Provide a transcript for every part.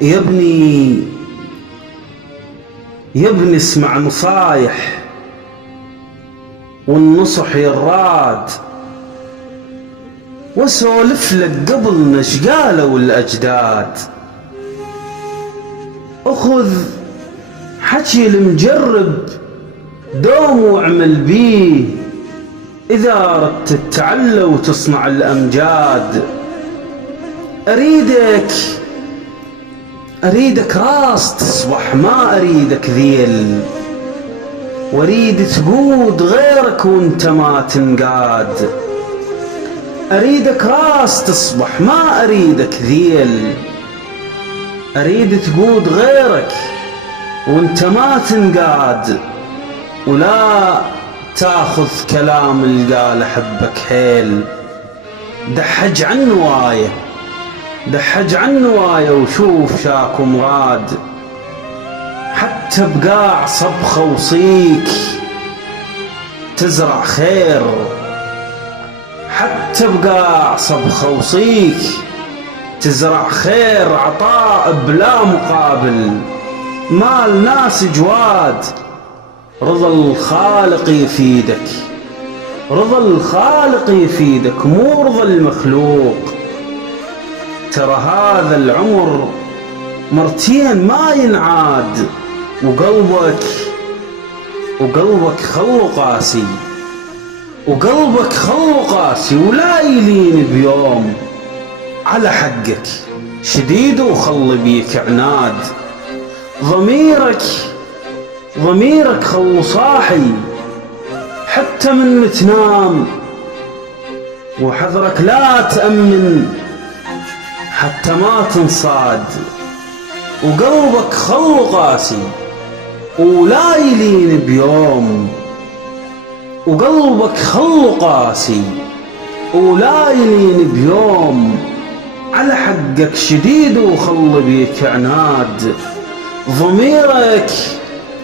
يا ابني يا ابني اسمع نصايح، والنصح يراد، واسولف لك قبل ايش قالوا الاجداد. اخذ حكي المجرب دوم واعمل بيه، اذا اردت تتعلى وتصنع الامجاد. اريدك راس تصبح، ما اريدك ذيل، واريد تقود غيرك وانت ما تنقاد. اريدك راس تصبح، ما اريدك ذيل، اريد تقود غيرك وانت ما تنقاد. ولا تاخذ كلام القال احبك حيل، دحج عن نوايه، دحج عن نوايه وشوف شاكم غاد. حتى بقاع صبخه وصيك تزرع خير، حتى بقاع صبخه وصيك تزرع خير. عطاء بلا مقابل، مال ناس جواد. رضا الخالق يفيدك، رضا الخالق يفيدك، مو رضا المخلوق. ترى هذا العمر مرتين ما ينعاد، وقلبك خلو قاسي، وقلبك خلو قاسي. ولا يلين بيوم على حقك شديد وخل بيك عناد. ضميرك خلو صاحي حتى من تنام، وحذرك لا تأمن حتى ما تنصاد. وقلبك خلو قاسي ولا يلين بيوم، وقلبك خلو قاسي ولا يلين بيوم. على حقك شديد وخل بيك عناد.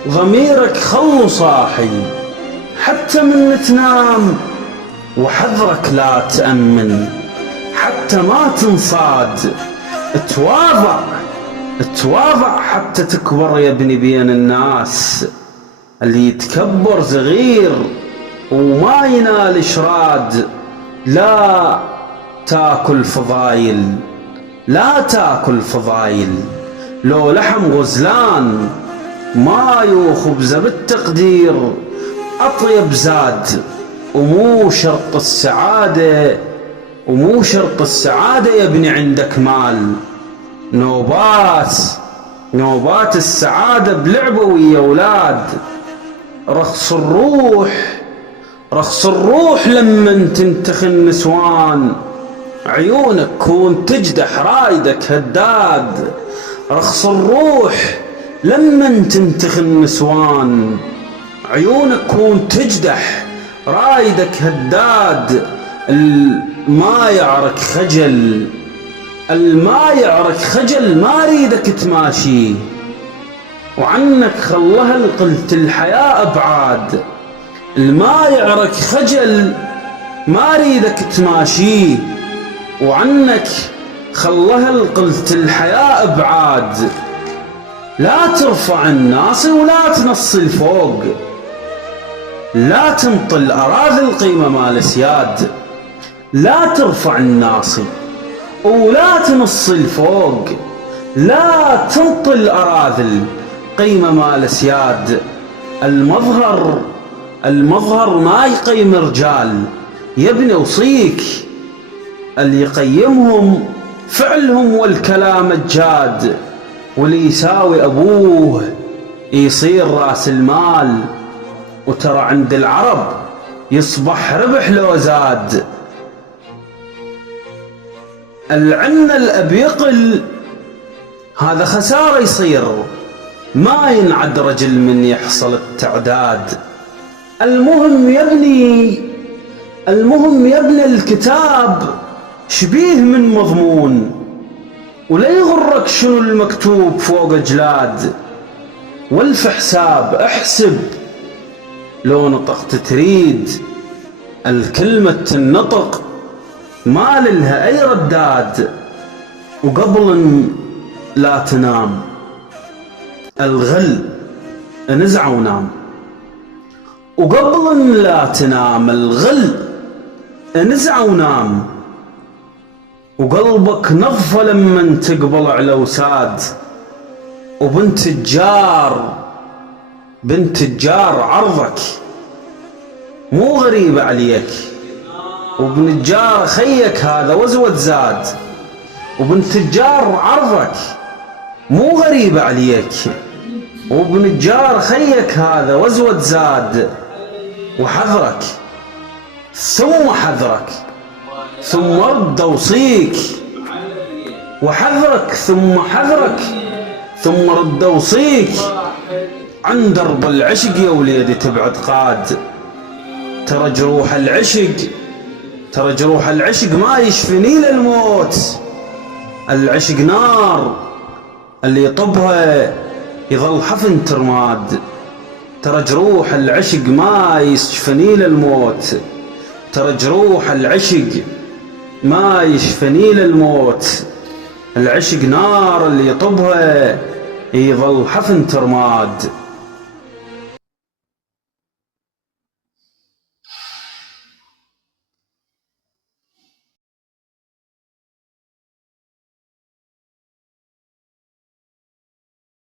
ضميرك خلو صاحي حتى من تنام، وحذرك لا تأمن حتى ما تنصاد. اتواضع حتى تكبر يا ابني بين الناس. اللي يتكبر صغير وما ينال إشراد. لا تاكل فضايل، لا تاكل فضايل. لو لحم غزلان ما يخبز بالتقدير أطيب زاد. ومو شرط السعادة، ومو شرط السعادة يا ابني عندك مال. نوبات السعادة بلعبة ويا أولاد. رخص الروح لما تنتخي النسوان، عيونك كون تجدح رايدك هداد. رخص الروح لما تنتخي النسوان، عيونك كون تجدح رايدك هداد. الما يعرك خجل ما ريدك تماشي، وعنك خلها قلت الحياة أبعاد. الما يعرك خجل ما ريدك تماشي، وعنك خلها قلت الحياة أبعاد. لا ترفع الناس ولا تنصل فوق، لا تنطل أراذل قيمة مال سياد. لا ترفع الناس ولا تنصل فوق، لا تنطل أراذل قيمة مال سياد. المظهر ما يقيم رجال يا ابني، وصيك اللي يقيمهم فعلهم والكلام الجاد. واللي يساوي أبوه يصير راس المال، وترى عند العرب يصبح ربح لو زاد. العنا الأب يقل هذا خسارة يصير، ما ينعد رجل من يحصل التعداد. المهم يا ابني الكتاب شبيه من مضمون، ولا يغرك شنو المكتوب فوق جلاد. والف حساب احسب لو نطقت تريد، الكلمة تنطق ما لها أي رداد. لا تنام، الغل نزع ونام. وقبل لا تنام الغل نزع ونام. وقلبك نظفة لمن تقبل على وساد. وبنت الجار عرضك مو غريبة عليك. وابن الجار خيك هذا وزود زاد. وبنت الجار عرضك مو غريبة عليك. وابن الجار خيك هذا وزود زاد. وحذرك ثم حذرك ثم رد اوصيك. وحذرك ثم حذرك ثم رد اوصيك. عن درب العشق يا وليدي تبعد قاد. ترى جروح العشق ما يشفني للموت. العشق نار اللي يطبها يظل حفن ترماد. ترى جروح العشق ما يشفني للموت. ترى جروح العشق ما يشفني للموت. العشق نار اللي يطبها يظل حفن ترماد.